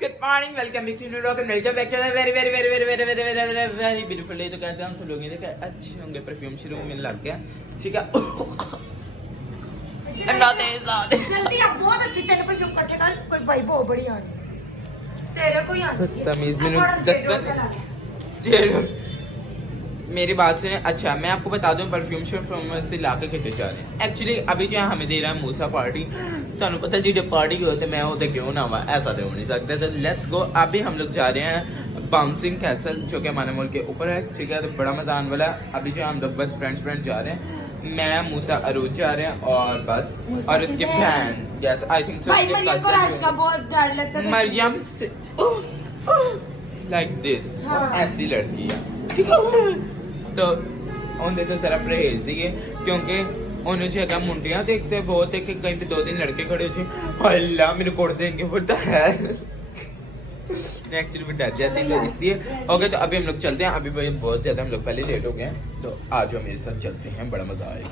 Good morning, welcome back to new vlog and welcome back to the very very very very very very very very very beautiful day. तो कैसे हम सब लोग ये देखा अच्छे होंगे, परफ्यूम शुरू में लग गया, ठीक है। जल्दी अब बहुत अच्छी तेरे परफ्यूम इकट्ठे कर, कोई भाई बहुत बड़ी आनी तेरे को ही आनी है। तमीज में दस मेरी बात सुने। अच्छा मैं आपको बता दूं परफ्यूम शर्फ्यूम से ला के कितने जा रहे हैं। एक्चुअली अभी जो हमें दे रहा है मूसा पार्टी, ਤੁਹਾਨੂੰ पता जी पार्टी होते मैं होते क्यों ना हुआ, ऐसा तो हो नहीं सकता। तो लेट्स गो। अभी हम लोग जा रहे हैं बाउंसिंग कैसल जो कि हमारे मुल्क के ऊपर है, ठीक है। तो बड़ा मजा आने वाला है। अभी जो हम लोग बस फ्रेंड्स जा रहे हैं, मैं मूसा अरूज जा रहे हैं और बस और उसकी बहन। Yes I think so. Maryam को राश का बहुत डर लगता है। मरियम से लाइक दिस ऐसी लड़की है, ठीक है। तो उन्हें तो जरा परहेज है क्योंकि उन्हें जो है मुंडियां देखते बहुत है कि कहीं पे 2-3 लड़के खड़े हो अल्लाह मेरे कोट देंगे बोलता है। एक्चुअली में डर जाती है इसलिए। ओके तो अभी हम लोग चलते हैं। अभी भाई बहुत ज्यादा हम लोग पहले लेट हो गए हैं, तो आज हम मेरे साथ चलते हैं, बड़ा मजा आएगा।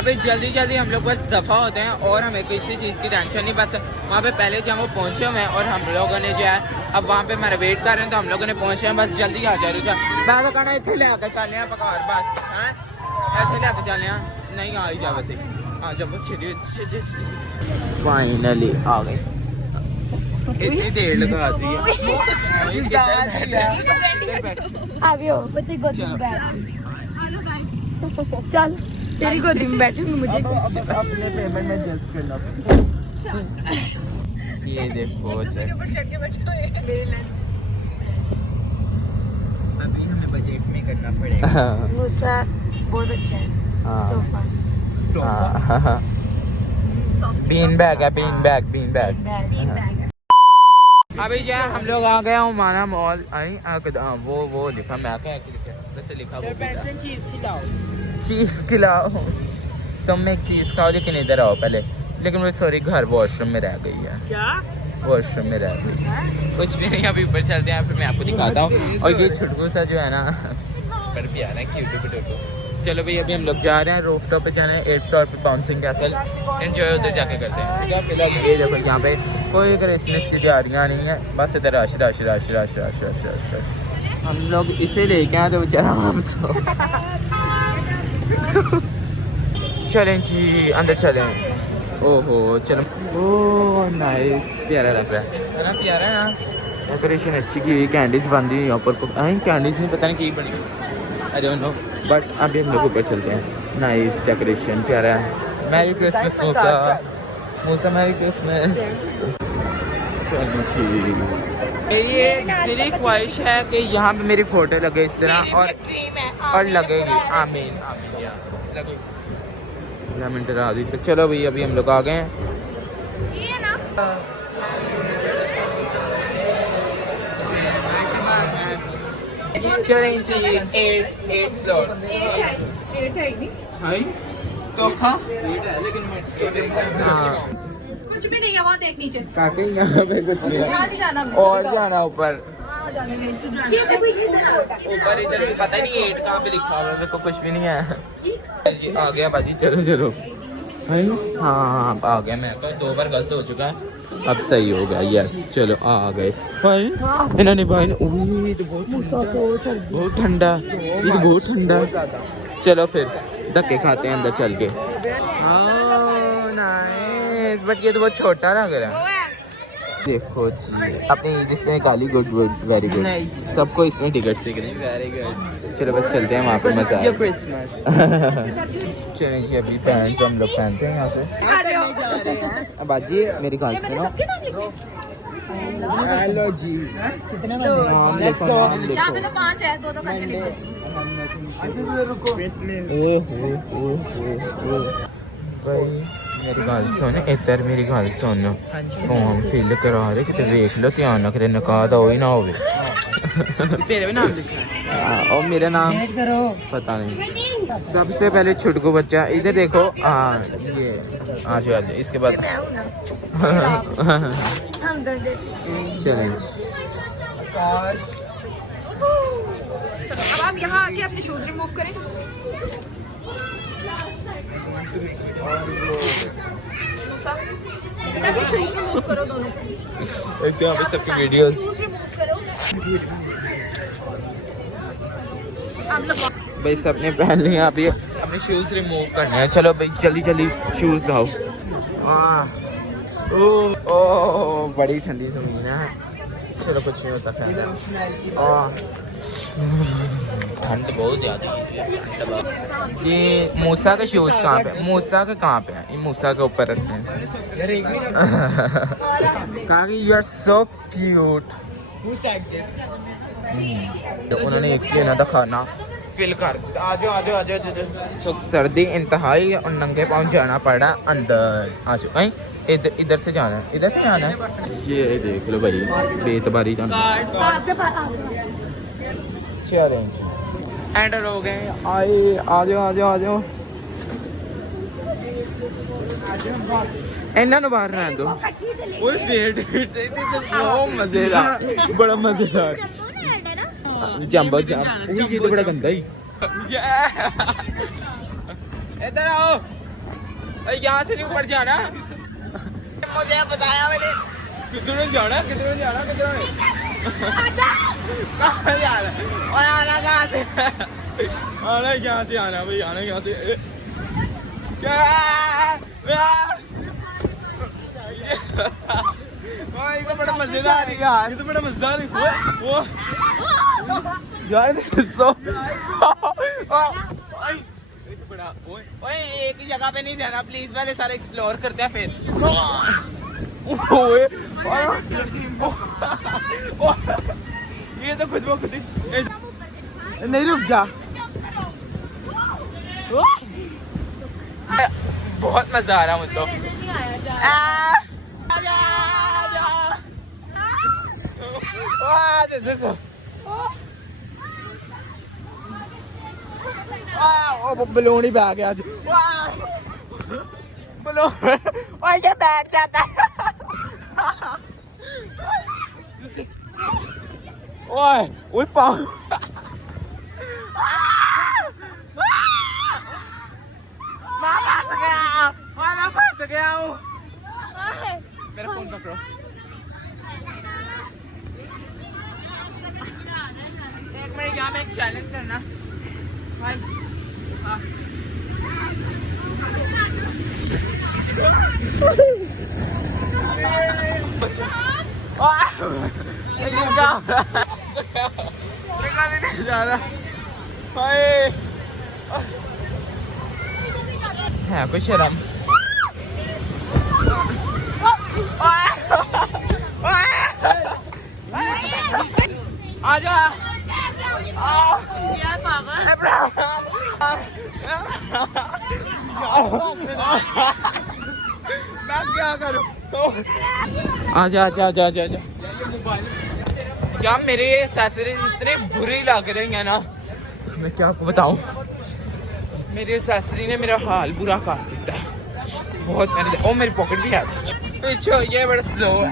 अभी जल्दी जल्दी हम लोग बस दफा होते हैं और हमें किसी चीज़ की टेंशन नहीं। बस वहाँ पे पहले जब वो पहुँचे हुए हैं और हम लोगों ने जो है अब वहाँ पे हमारे वेट कर रहे हैं, तो हम लोगों ने पहुँचे हैं। बस जल्दी आ जा रही है। मैं तो कहना इतने ले आकर चल पकार बस है इतने ले आकर चल नहीं आ ही जा वैसे आ जब फाइनली आ गए। इतनी देर लगा दी चल तेरी गोदी में बैठूंगी, मुझे अपने पेमेंट में एडजस्ट करना। ये देखो अभी हमें बजट में करना पड़ेगा। मूसा बहुत अच्छा है। सोफा बीन बैग है, बीन बैग। अभी जो हम लोग आ गए माना मॉल वो लिखा मैं क्या वैसे लिखा वो चीज खिलाओ तुम एक चीज खाओ, लेकिन इधर आओ पहले। लेकिन वो सॉरी घर वॉशरूम में रह गई है। क्या वॉशरूम में रह गई? कुछ भी नहीं। अभी ऊपर चलते हैं, फिर मैं आपको दिखाता हूँ। और ये छुटकू सा जो है ना पर भी आ रहा है क्यूट। चलो भाई अभी हम लोग जा रहे हैं रूफ टॉप पे जाना है, 8th फ्लोर पे बाउंसिंग कैसल एंजॉय उधर जाके करते हैं। फिलहाल ये देखो यहाँ पे कोई क्रिसमस की तैयारियाँ नहीं है, बस इधर rush rush rush rush rush rush rush rush. हम लोग इसे लेके आए तो बेचारा हम सो चलें जी अंदर चलें। ओहो चलो। ओह नाइस, प्यारा लग रहा है ना, प्यारा है ना। डेकोरेशन अच्छी की हुई, कैंडीज बन रही यहाँ पर। कैंडीज में पता नहीं की बनी, आई डोंट नो, बट अभी हम लोग ऊपर चलते हैं। नाइस डेकोरेशन, प्यारा है। मैरी क्रिसमस मूसा मैरी क्रिसमस। ये मेरी ख्वाहिश है कि यहाँ पे मेरी फोटो लगे इस तरह और लगेगी। आमीन आमीन यार लगेगी। तो चलो भाई अभी हम लोग आ गए हैं। चलें जी 8th फ्लोर तो कुछ भी नहीं है वहाँ देख नीचे। काके यहाँ पे कुछ नहीं है और जाना ऊपर ऊपर इधर भी पता नहीं 8 कहाँ पे लिखा हुआ है, मेरे को कुछ भी नहीं है। जी आ गया बाजी, चलो चलो। हाँ आ गया। मैं तो 2 बार गलत हो चुका है, अब सही हो गया। यस चलो आ गए भाई। इन्होंने भाई तो बहुत ठंडा, ये तो बहुत ठंडा। चलो फिर धक्के खाते हैं अंदर चल के। नाइस, बट ये तो बहुत छोटा लग रहा है। देखो अपनी जिसमें निकाली, गुड गुड वेरी गुड। सबको इसमें टिकट से करें, वेरी गुड। चलो बस चलते हैं वहाँ पे, मजा आए क्रिसमस। चलिए जी अभी फैंस हम लोग पहनते हैं यहाँ से। अब आजी मेरी गाल सुनो। हेलो जी नाम लिखो, नाम लिखो। पे तो 5 है, 2 करके लिखो। भाई मेरी गल सुन, इधर मेरी गल सुन। फॉर्म फिल करा रहे किते देख लो, ध्यान ना करे नकाह दा होई ना होवे। तेरे भी नाम लिखा है और मेरा नाम पता नहीं। सबसे पहले छुटकू बच्चा इधर देखो। ये आज इसके बाद चलें। अब आप यहाँ आके अपने शूज रिमूव करें। मूसा बेटा भी शूज रिमूव करो दोनों एक यहाँ पे सबकी वीडियोस शूज रिमूव करो आप लोग भाई सबने पहन लिया अभी अपने शूज रिमूव करने हैं चलो भाई जल्दी जल्दी शूज लाओ ओ बड़ी ठंडी जमीन है चलो कुछ नहीं होता खैर ठंड बहुत ज्यादा है ये मूसा के शूज कहाँ पे मूसा के कहाँ पे है ये मूसा के ऊपर रखते हैं कहा कि यू आर सो क्यूट उन्होंने एक ही ना दिखाना फिल कर आजो आजो आजो आजो सर्दी इंतहाई और नंगे पाँव जाना पड़ा अंदर आजो कहीं इधर इधर से जाना है इधर से जाना है ये देख लो भाई बेतबारी जाना चलें एंटर हो गए आए आ जाओ आ जाओ आ जाओ इन्हों ने बाहर रहने दो ओए वेट बहुत मजेदार बड़ा मजेदार जंबो जंप वही ये तो बड़ा गंदा ही इधर आओ यहाँ से नहीं ऊपर जाना मुझे बताया मैंने किधर जाना किधर जाना किधर कहाँ जाना और आना कहाँ से आना यहाँ से आना भाई आना यहाँ से ये तो बड़ा मजेदार है यार ये तो बड़ा मजेदार है वो यार सो बड़ा ओए एक ही जगह पे नहीं रहना प्लीज पहले सारे एक्सप्लोर करते हैं फिर ओए ये तो खुद ब खुद ही नहीं रुक जा बहुत मजा आ रहा मुझे तो बलून ही बैग है आज बलून ये बैठ जाता है ओए ओए पाँव मैं फंस गया हूँ मेरा फोन पकड़ो एक मिनट यहाँ में एक चैलेंज करना है कुछ शर्म आजा मैं क्या करूं आजा आजा आजा आजा आजा यार मेरे एक्सेसरीज इतने बुरे लग रहे हैं ना मैं क्या आपको बताऊं मेरे एक्सेसरी ने मेरा हाल बुरा कर दिया बहुत मैंने ओ मेरी पॉकेट भी है सच पीछे ये बड़ा स्लो है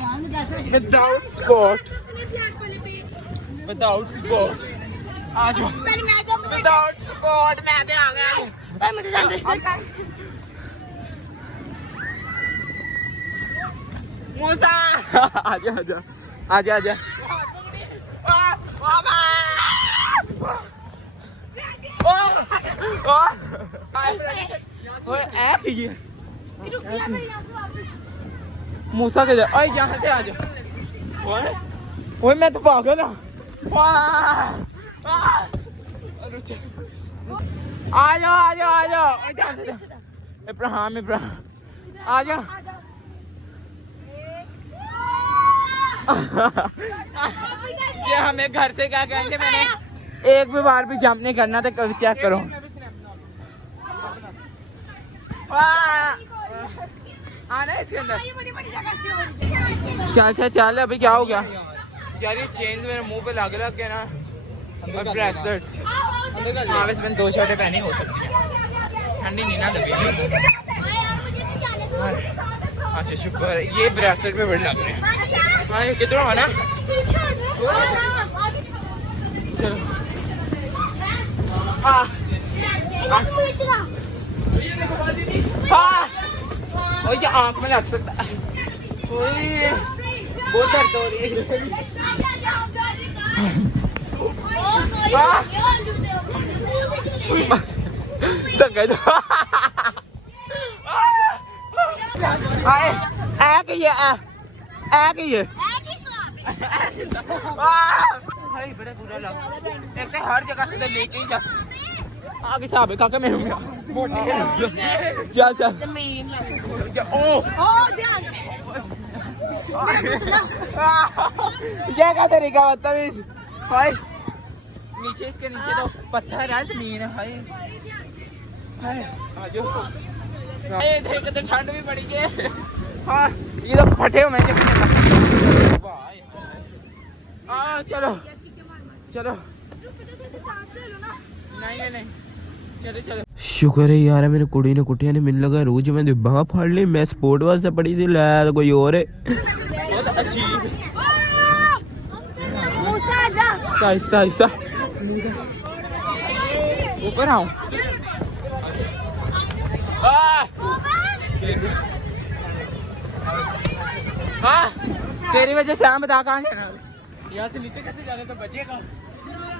विदाउट स्पॉट आ जाओ विदाउट स्पॉट मैं दे आ गया मुझे जाने मूसा आजा आजा आजा आजा मूसा के यहाँ से आजा ओए मैं तो पागल ना आ जाओ आ जाओ आ जाओ इब्राहिम इब्राहिम आ जाओ ये हमें घर से क्या कहेंगे मैंने एक भी बार भी जंप नहीं करना तो कभी चेक करो आना इसके अंदर चल चल चल अभी क्या हो गया यार ये चेन्स मेरे मुंह पे लग गया ना और ब्रेसलेट्स हाँ वैसे मैंने 2 शर्टें पहनी हो सकती है ठंडी नहीं ना लगी अच्छा शुक्र ये ब्रेसलेट पे बड़े लग रहे हैं हाँ ये कितना आना चलो और ये आंख में लग सकता है। ओए, बहुत दर्द हो रही है। धक्का दो। आए, भाई बड़ा बुरा लगा। एक तो हर जगह से लेके ही जा। आगे साहब है काका मेरे चल चल ओ ध्यान क्या का तरीका बदतमीज भाई। नीचे इसके नीचे तो पत्थर है, जमीन है भाई। हाय आजो ये देख तो ठंड भी पड़ी है। हाँ ये तो फटे हुए हैं। चलो चलो नहीं चलो चलो। शुक्र है यार मेरे कुड़ी ने कुटिया ने मिल लगा रोज मैं बाह फाड़ ली। मैं स्पोर्ट वास्ते पड़ी सी लै तो कोई और है। बहुत अजीब आहिस्ता आहिस्ता ऊपर आऊं। हाँ तेरी वजह से हम बता कहाँ जाना। यहाँ से नीचे कैसे जाना तो बचेगा।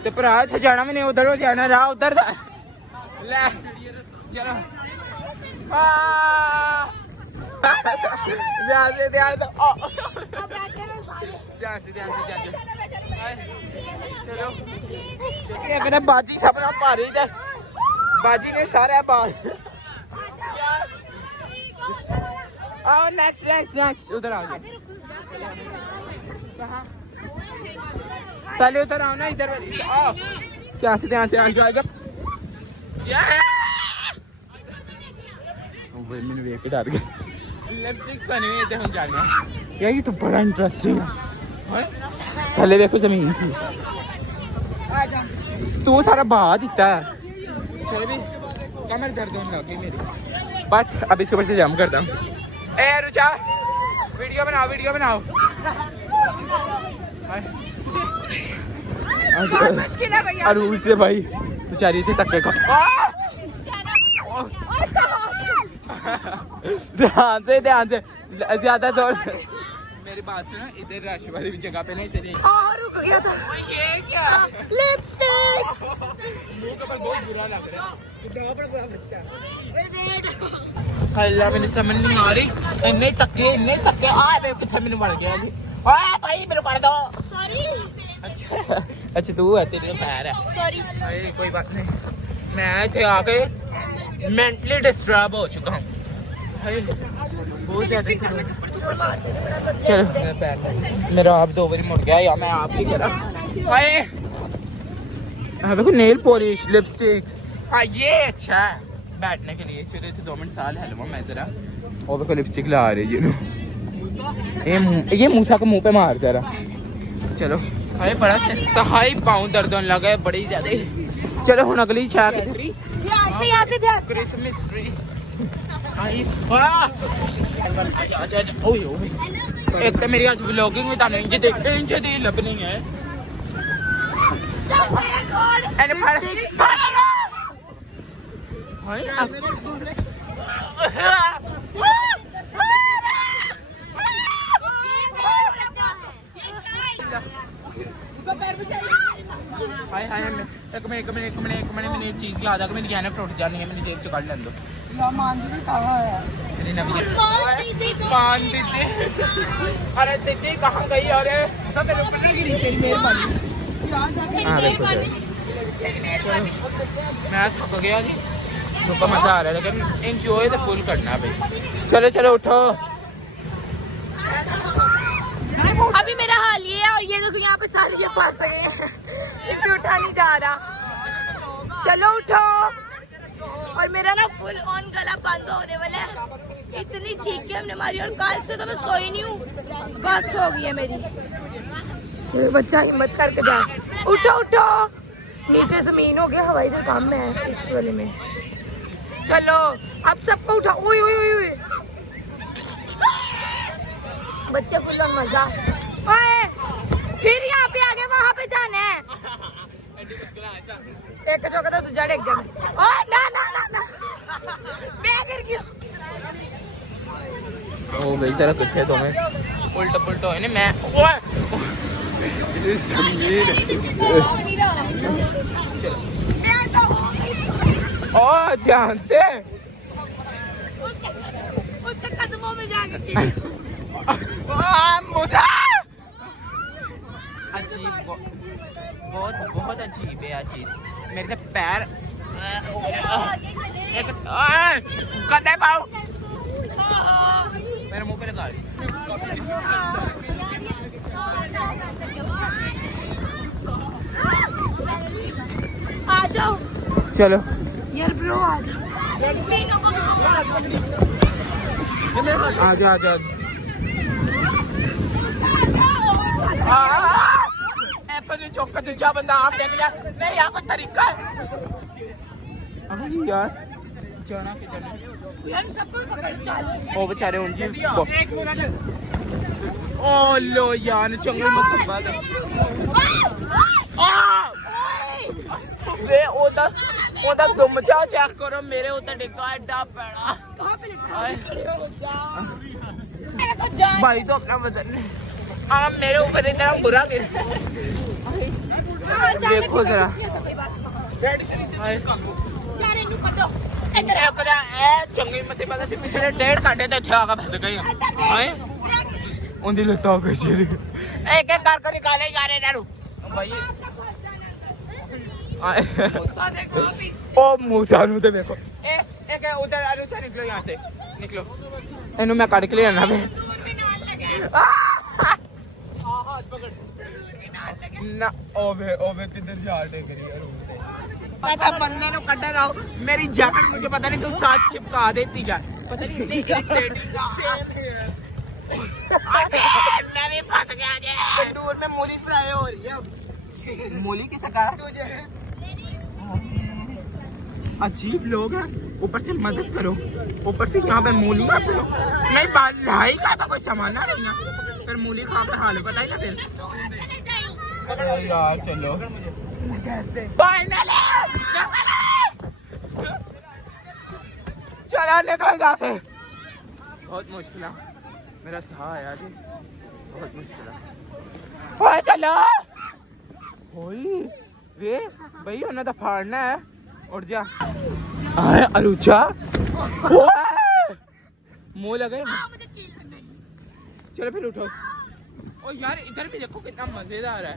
तो पर आज जाना भी नहीं, उधर हो जाना रहा उधर था। ले चलो ध्यान से चलो अगर बाजी सपना मारी जाए। बाजी ने सारा बाल आओ। नेक्स्ट उधर आओ। पहले उधर आओ ना, इधर आओ। ध्यान से आ जाएगा। मैंने देख के डर गया। लिपस्टिक्स बनी हुई है हम जाने यार। ये तो बड़ा इंटरेस्टिंग है। थले देखो जमीन की तू सारा बहा दिता है। चलो भी कमर दर्द होने लगी मेरी। बट अब इसके ऊपर से जंप करता हूँ। ए रुचा वीडियो बनाओ। मुश्किल है भैया। अरूल से भाई बेचारी थे तक्के का। ध्यान से ज्यादा जोर से मेरी बात सुनो। इधर रश वाली जगह पे नहीं चले। रुक गया था। ये क्या लिपस्टिक मुंह के ऊपर बहुत बुरा लग रहा है। अल्लाह मैंने समझ नहीं आ रही। इन्ने टक्के मेरे पीछे मैंने बढ़ गया जी। भाई मेरे पड़ दो। सॉरी। अच्छा तू है, तेरे पैर है। सॉरी कोई बात नहीं। मैं इधर आके मेंटली डिस्टर्ब हो चुका हूँ। चलो मेरा आप 2 बारी मुड़ गया या मैं आप ही करा। देखो नेल पॉलिश लिपस्टिक्स। हाँ ये अच्छा है बैठने के लिए। चलो 2 मिनट साल है मैं जरा। और देखो लिपस्टिक ला रही है ये मूसा को मुंह पे मार जरा। चलो हाय बड़ा से तो हाई पाँव दर्द होने लगा है बड़ी ज्यादा। चलो हम अगली छा क्रिसमस ट्री। एक तो मेरी आज व्लॉगिंग में ताने इंज देखते इंज दी लबनी है। एक मिनट मैंने एक चीज याद आ गई। मेरी गहने टूट जानी है। मेरी जेब च कढ़ लें दो। मान दीदी अरे दीदी कहाँ गई? अरे सब मेरे ऊपर ना गिरी। तेरी मेहरबानी। मैं थक गया जी। तो मजा आ रहा है लेकिन एंजॉय तो फुल करना है भाई। चलो उठो। अभी मेरा हाल ये है और ये देखो यहाँ पे सारे ये फंस गए हैं। इसे उठा नहीं जा रहा। चलो उठो। और मेरा ना फुल ऑन गला बंद होने वाला है। इतनी चीखें हमने मारी और कल से तो मैं सोई नहीं हूँ। बस हो गई है मेरी। ये बच्चा हिम्मत करके जा। उठो नीचे जमीन हो गया। हवाई तो काम में है इस वाले में। चलो अब सबको उठाओ। ओए बच्चे फुल ऑन मजा। ओए फिर यहाँ पे आगे वहाँ पे जाना है। एक चौका तो दूजा डेग जाना। ना मैं गिर गई। ओ भाई जरा किथे तो मैं उल्टा पुल्टा है ना मैं ओए समीर चलो ओ ध्यान से उसके कदमों में जाके मूसा अजीब बहुत बहुत अजीब है चीज मेरे तो पैर एक कदे पाओ मेरे मुंह पे लगा रही आ जाओ चलो यार ब्रो आ जाओ आ जा ऐसे चौका दूसरा बंदा आप देख लिया नहीं यहाँ कोई तरीका है यार जाना किधर है यार सबको पकड़ चल ओ बेचारे उन जी ओ लो यार चंगे मसुबा वे ओदा तुम जा चेक करो मेरे ऊपर डिग्गा एडा पैड़ा कहां पे लिखा है भाई तो अपना वजन आप मेरे ऊपर इतना बुरा गिर देखो जरा यार इन्हें कटो इधर चंगी मुसीबत से पिछले 1.5 घंटे तक थे आगा फंस गई हां उंदी लता कैसे एक एक कर निकाले जा रहे नारू भाई मूसा देखो ओ मूसा नु तो देखो एक उधर आलूचा निकलो यहां से निकलो इनु मैं काट के ले आना बे हाथ पकड़ ना ओबे किधर जा रहे करी यार पता बंदे नु कट रहा मेरी जैकेट मुझे पता नहीं तू साथ चिपका देती क्या पता नहीं इतनी इरिटेटिंग मैं भी फंस गया जे दूर में मूली फ्राई हो रही है मूली की सका तुझे अजीब लोग हैं ऊपर से मदद करो ऊपर से यहाँ पे मूलियाँ सुनो नहीं भाई का तो कोई सामान नहीं है फिर मूली खा के हाल पता ही ना फिर यार चलो चला निकल यहाँ से बहुत मुश्किल है मेरा साह आया जी बहुत मुश्किल है चलो वे भाई उन्हें तो फाड़ना है उठ जा अलूचा मुंह लगे चलो फिर उठो ओ यार इधर भी देखो कितना मजेदार है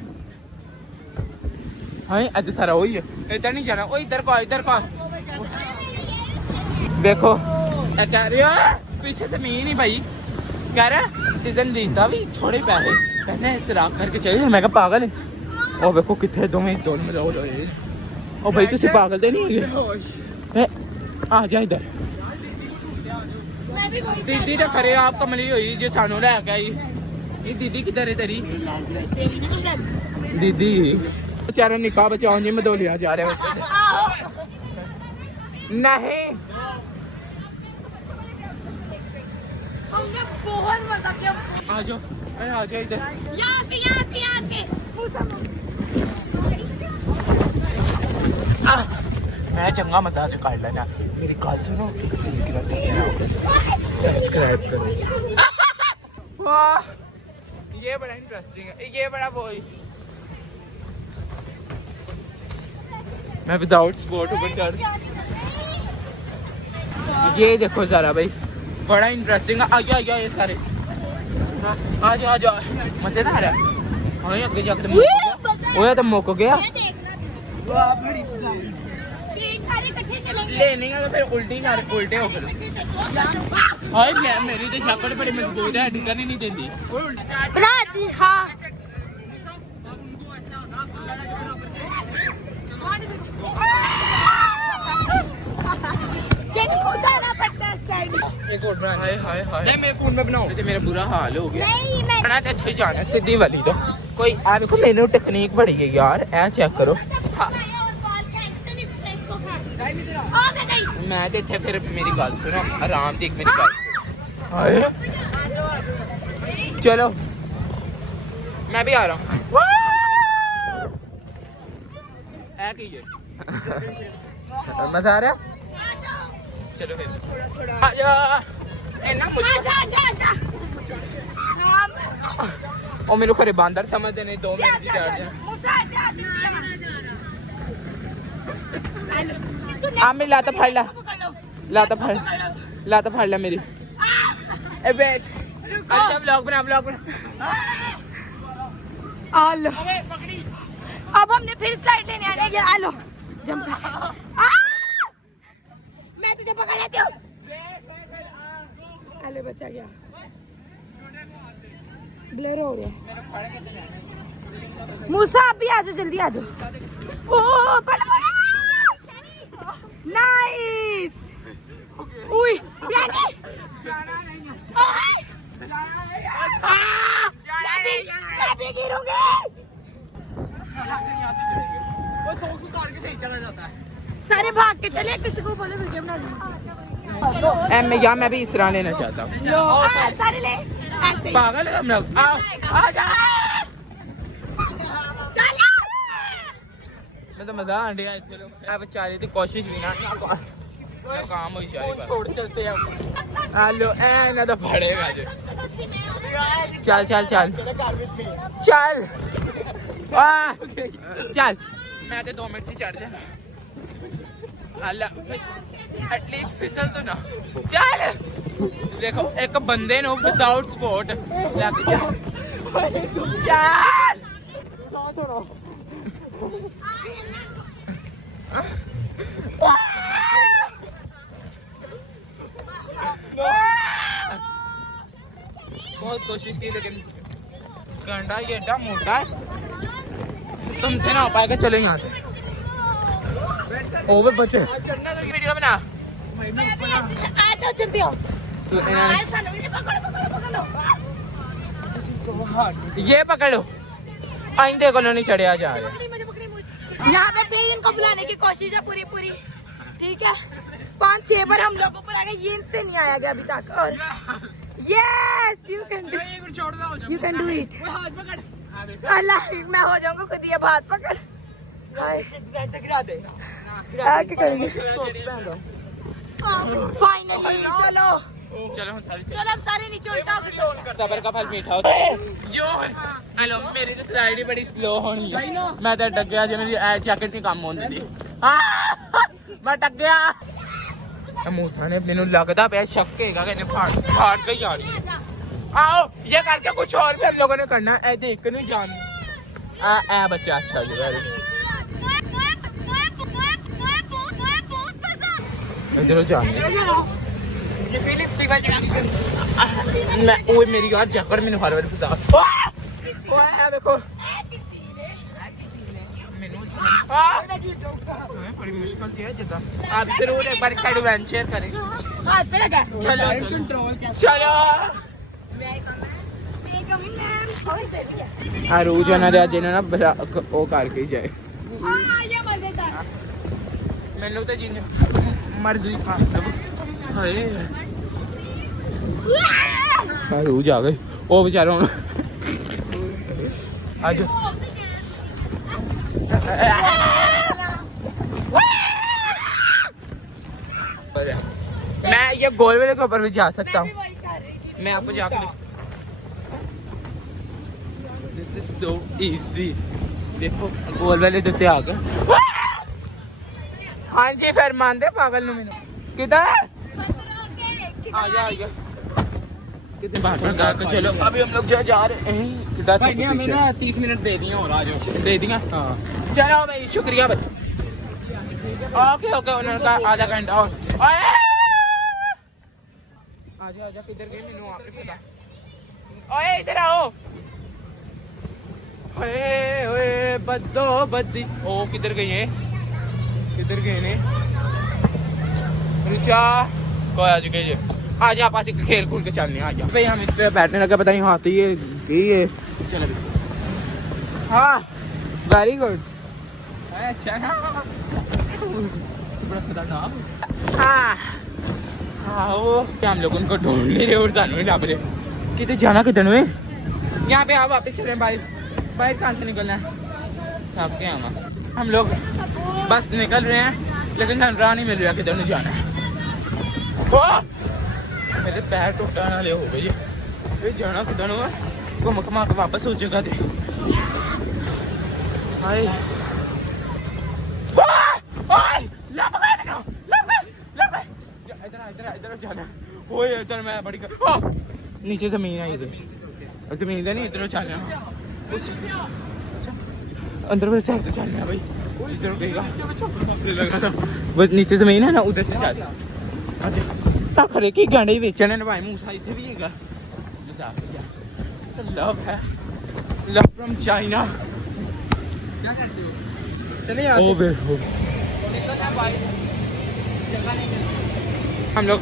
हाँ ऐसे सारा वही है इधर नहीं जाना ओ इधर को देखो क्या रही हो पीछे से मैं नहीं भाई कह रहा सीजन जीता भी थोड़े पैसे कहने इस राख करके चलिए मैं क्या पागल है ओ देखो कितने दो में जाओ ओ भाई तुझे पागल तो नहीं है आ जा इधर दीदी तो खरे आप कमली हुई जो सानू लैके आई ये दीदी किधर है तेरी दीदी बेचारे निकाह बचाओ जी में 2 लिया जा रहे नहीं हमने बहुत मजा किया आ जाओ इधर यहाँ से मैं चंगा मसाज कर लेना मेरी कॉल सुनो एक सीक्रेट है सब्सक्राइब करो ये बड़ा इंटरेस्टिंग है ये बड़ा वही मैं विदाउट स्पोर्ट ऊपर चढ़ ये देखो जरा भाई बड़ा इंटरेस्टिंग है आ गया ये सारे आ जाओ मजेदार है हाँ आगे जाकर तो मुक गया लेने का तो फिर उल्टे हो गए हाय मैं मेरी तो जैकेट बड़ी मजबूत है ढिकन ही नहीं देती बना दी हाँ खुद आना पड़ता है स्लाइड एक और बना हाय नहीं मैं फोन में बनाऊं तो मेरा बुरा हाल हो गया नहीं मैं बना तो अच्छी जाना सीधी वाली तो कोई आ देखो मेनू टेक्निक बड़ी है यार ए चेक करो मैं तो इतने फिर मेरी गल सुनो आराम से एक मेरी गल चलो मैं भी आ रहा हूँ मजा आ रहा है चलो फिर ओ मेरे खरे बांदर समझते नहीं 2 मिनट की चार्ज आ मेरी लाता फाड़ ला मेरी ए बैठ अच्छा ब्लॉग बना आलो अब हमने फिर स्लाइड लेने आने के आलो जंप मैं तुझे पकड़ लेती हूँ आले बच्चा गया ब्लर हो गया मूसा आप भी आ जाओ जल्दी आ जाओ ओ नाइस उई मैं गिरूंगी सारे भाग के चले किसी को बोले वीडियो बना लीजिए मैं भी इस तरह लेना चाहता हूँ सारे ले ऐसे पागल है हम लोग आ जा चलो मैं तो मजा आ गया इसमें लोग मैं बेचारे थी कोशिश भी ना काम हो छोड़ चलते हैं हेलो ए ना तो पड़ेगा चल चल मैं तो 2 मिनट से चढ़ जाना अल्लाह एटलीस्ट फिसल तो ना चल देखो एक बंदे नो विदाउट स्पोर्ट लग जा चल बहुत कोशिश की लेकिन कंडा ये एडा मोटा है तुमसे ना हो पाएगा चलो यहाँ से ओवर बचे वीडियो बना आ जाओ जल्दी आओ ये पकड़ो आइंदे को नहीं चढ़िया जा रहे यहाँ पे भी इनको बुलाने की कोशिश है पूरी ठीक है 5-6 बार हम लोगों पर आ गए ये इनसे नहीं आया गया अभी तक और yes you can do it Allah मैं हो जाऊंगा खुद ये बात पकड़ फाइनली चलो अब सारे नीचे उल्टा हो गए सबर का फल मीठा होता है हेलो मेरी तो स्लाइड ही बड़ी स्लो होनी है मैं तो डग गया जो मेरी जैकेट नहीं काम होती थी मैं डग गया मूसा ने मैंने लगता पे शक केगा कि फाड़ के ही जानी आओ ये करके कुछ और भी हम लोगों ने करना है देख नहीं जानी ए बच्चा अच्छा जी इधर जाने ये फिलिप्स की बात मैं ओए मेरी यार जैकेट मैंने हर बार फंसा ओए देखो बड़ी मुश्किल थी जगह आप जरूर एक बार साइड वेंचर करें हाथ पे लगा चलो रोज ना जिन्हें ना वो करके ही जाए मैनू तो जिन्हें मर्जी रोज आ गए वो बेचारा आज मैं ये गोल वाले के ऊपर भी जा सकता हूँ मैं आपको जाकर दिस इज सो इजी देखो गोल वाले देते आ गए हाँ जी फिर मान दे पागल नु मैंने किधर आ जा कितने बाहर का चलो अभी हम लोग जा रहे हैं कितना 30 मिनट दे दिए और आ जाओ दे दिया हाँ चलो भाई शुक्रिया भाई ओके उन्होंने कहा आधा घंटा और आजा किधर गई मैंने वहाँ पे पता ओए इधर आओ ओए बद्दो बद्दी ओ किधर गई है ने रुचा कोई आज गई है आज आप आके खेल खुल के चलने आ जा भाई हम इस पे बैठने लगे पता नहीं हाँ तो ये चलो हाँ वेरी गुड अच्छा बड़ा खतरनाक हाँ वो हम लोग उनको ढूंढ नहीं रहे और जानवर लाभ रहे कितने जाना कितने में यहाँ पे आप वापस चले बाहर कहाँ से निकलना है आप क्या हम लोग बस निकल रहे हैं लेकिन राह नहीं मिल रहा किधर नहीं जाना है मेरे पैर टुटने वाले हो गए ये जाना किधर हुआ घूम घुमा के वापस उस जगह पे हाय इधर जाना ओए इधर मैं बड़ी नीचे जमीन है इधर जमीन है नहीं इधर चलना अंदर वैसे तो चलना है भाई इधर गएगा बस नीचे जमीन है ना उधर से चल खरे की गांडे बेचने ने भाई मूसा इथे भी हैगा लव है लव फ्रॉम चाइना क्या करते हो चलिए ओ बे हम लोग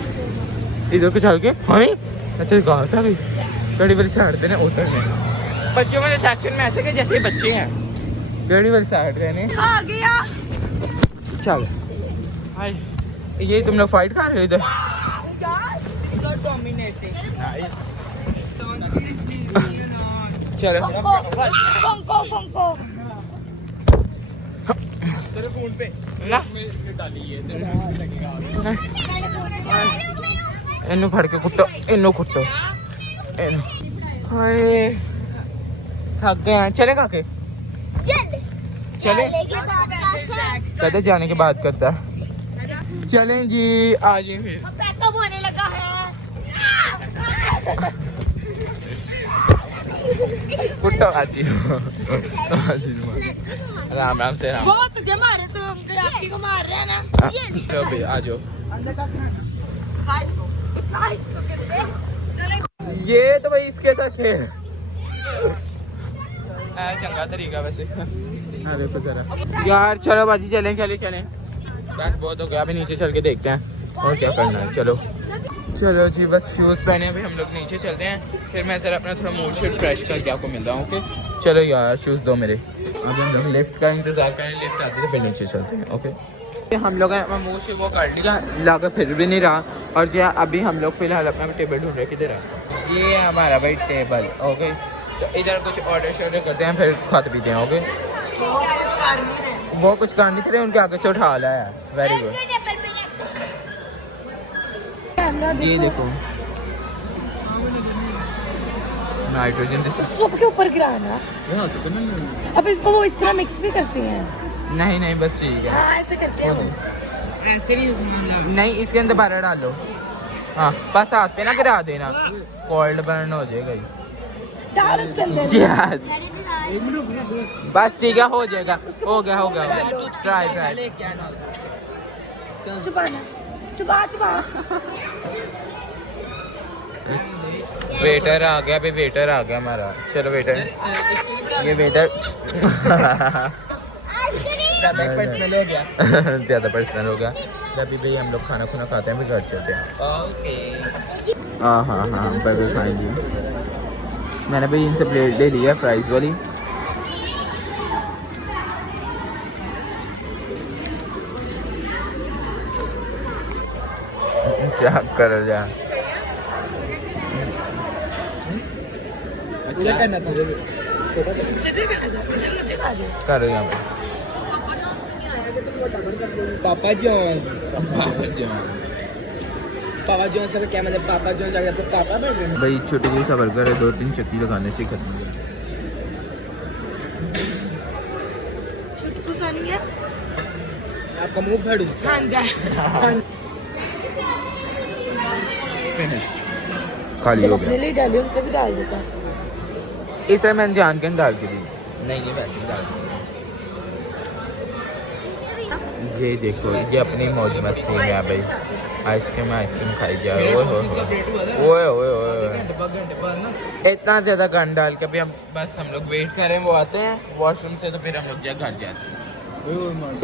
इधर को चल के हाँ अच्छा कहाँ से आ गई गाड़ी वाली साइड पे ना उतरने बच्चों वाले सेक्शन में ऐसे के जैसे बच्चे हैं गाड़ी वाली साइड रहने आ गया चल हाय ये तुम लोग फाइट कर रहे हो इधर चलो तेरे फोन पे ना इन्नू फड़ के कुट्टो इन्नू कुट्टो हाय थक गए हैं चले काके चले कहते जाने के बाद करता चलें जी आ जाए फिर पैकअप होने लगा है कुट्टो आजी राम राम से राम वो तुझे मारे तो आपकी को मार रहे हैं ना चलो भाई आ जाओ ये तो भाई इसके साथ खेल चंगा तरीका वैसे हाँ देखो जरा यार चलो बाजी चलें बस बहुत हो गया अभी नीचे चल के देखते हैं और क्या करना है चलो जी बस शूज़ पहने अभी हम लोग नीचे चलते हैं फिर मैं सर अपना थोड़ा मूड शूट फ्रेश करके आपको मिलता हूँ ओके चलो यार शूज़ दो मेरे अभी हम लोग लिफ्ट का इंतज़ार करें लिफ्ट आते तो फिर नीचे चलते हैं ओके हम लोग ने अपना मुँह से वो कर लिया लाकर फिर भी नहीं रहा और जो अभी हम लोग फिलहाल अपना टेबल ढूंढ रहे किधर है ये है हमारा भाई टेबल ओके तो इधर कुछ ऑर्डर शॉर्डर करते हैं फिर खाते पीते हैं ओके वो कुछ कर नहीं थे उनके आगे से उठा लाया वेरी गुड ये देखो नाइट्रोजन सबके ऊपर गिराना अब इसको वो इस तरह मिक्स भी करती हैं नहीं बस ठीक है हाँ ऐसे करते हैं ऐसे नहीं इसके अंदर बारह डालो हाँ बस हाथ पे ना गिरा देना कोल्ड बर्न हो जाएगा डाल उसके अंदर यस बस ठीक है हो जाएगा हो गया ट्राई चुबाना चुबा वेटर आ गया भाई वेटर आ गया हमारा चलो वेटर ये वेटर ज़्यादा पर्सनल हो गया अभी भाई हम लोग खाना खाते हैं फिर घर चलते हैं ओके हाँ बर्गर खाएंगे मैंने भाई इनसे प्लेट ले लिया फ्राइज वाली क्या करो जा करो यहाँ पे पापा जॉन सर क्या मतलब पापा जॉन जाकर तो पापा बर्गर भाई छोटे सा बर्गर है 2-3 चक्की लगाने से खत्म हो गया छुटकू सानी है आपका मुंह भर हाँ जाए फिनिश खाली हो गया लिए डाली उनसे भी डाल देता इस तरह मैंने जान के डाल के दी नहीं ये वैसे ही डाल दी ये देखो ये अपनी मौज मस्ती में है भाई आइसक्रीम खाई जाए ओए इतना ज़्यादा गंद डाल के अभी हम लोग वेट कर रहे हैं वो आते हैं वॉशरूम से तो फिर हम लोग घर जाते हैं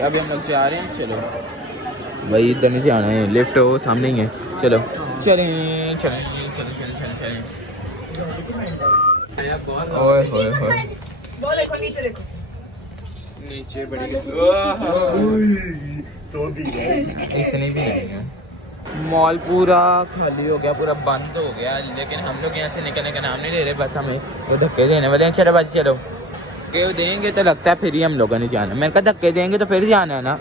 अभी हम लोग जा रहे हैं चलो भाई इधर नहीं जाना है लिफ्ट वो सामने ही है चलो चलें ओए देखो नीचे देखो नीचे बड़ी इतनी भी नहीं है मॉल पूरा खाली हो गया पूरा बंद हो गया लेकिन हम लोग यहाँ से निकलने का नाम नहीं ले रहे बस हमें वो धक्के देने वाले हैं चलो बाजी चलो धक्के देंगे तो लगता है फिर ही हम लोगों ने जाना मैंने कहा धक्के देंगे तो फिर जाना है ना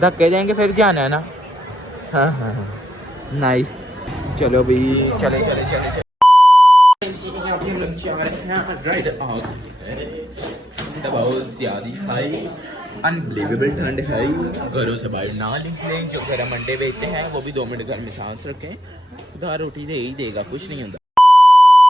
धक्के देंगे फिर जाना है ना हाँ नाइस चलो भी चले चले चले चले यहाँ पे हम लोग जा रहे हैं राइड बहुत ज्यादा हाई अनबिलीवेबल ठंड है। घरों से बाहर ना निकलें, जो घर मंडे बेचते हैं वो भी 2 मिनट घर में सांस रखें, खुदा रोटी दे ही देगा, कुछ नहीं होता।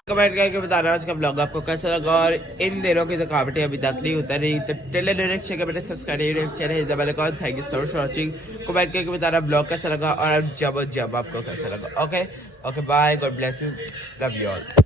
कमेंट करके बताना आज का ब्लॉग आपको कैसा लगा और इन दिनों की थकावटें अभी तक नहीं उतरी तो टेलर डायरेक्ट बेटे subscribe channel thank you so much for watching. Comment करके बताना ब्लॉग कैसा लगा और जब आपको कैसा लगा। Okay okay bye, God bless you, love you all.